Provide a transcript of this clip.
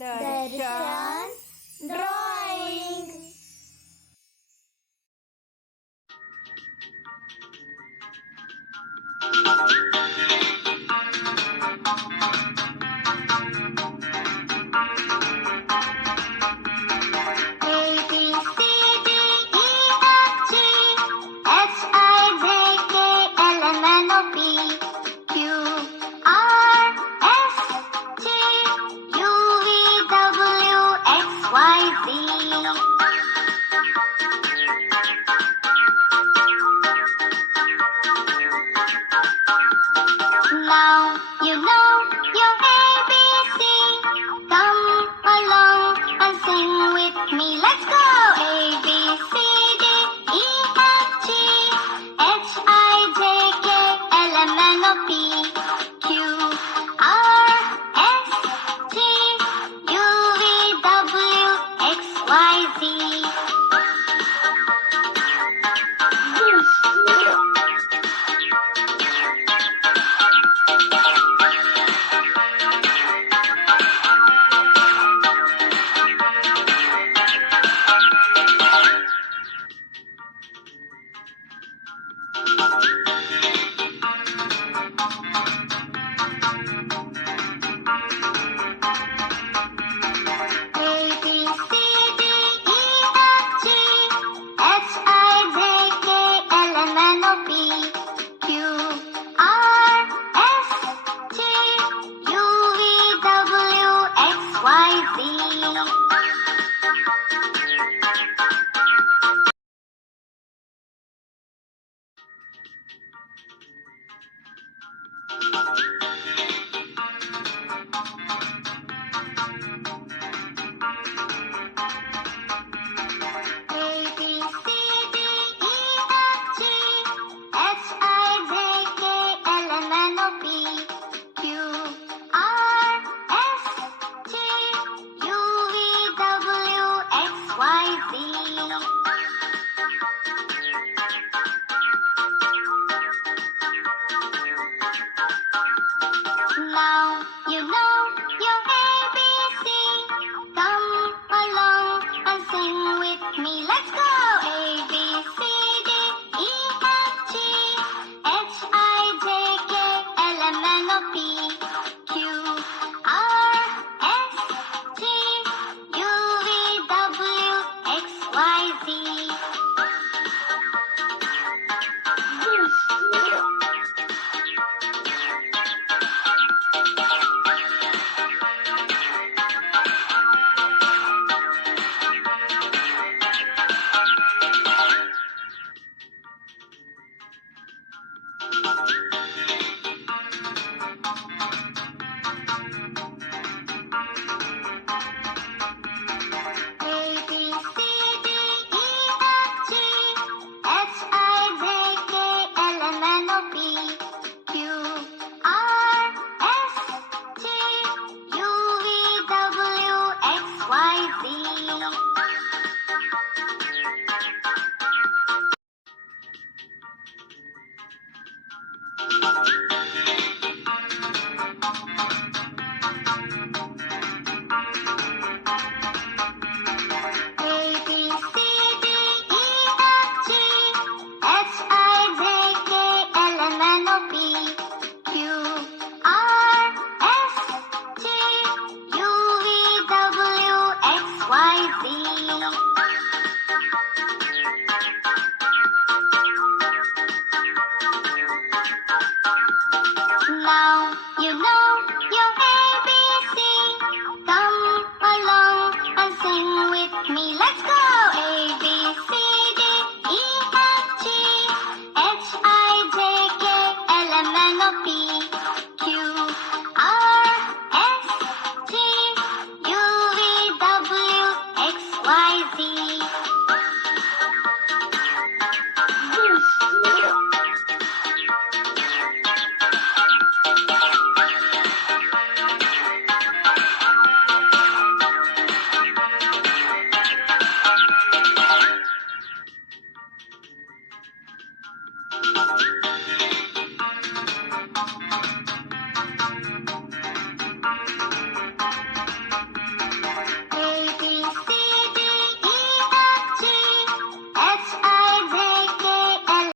Darshan Drawing. Now you know your ABC. Come along and sing with me. Let's go! A, B, C, D, E, F, G, H, I, J, K, L, M, N, O, P, Q, R, S, T, U, V, W, X, Y, Z. Now you know your ABC. Come along and sing with me. Let's go! A, B, C, D, E, F, G, H, I, J, K, L, M, N, O, P, Q, R, S, T, U, V, W, X, Y, Z.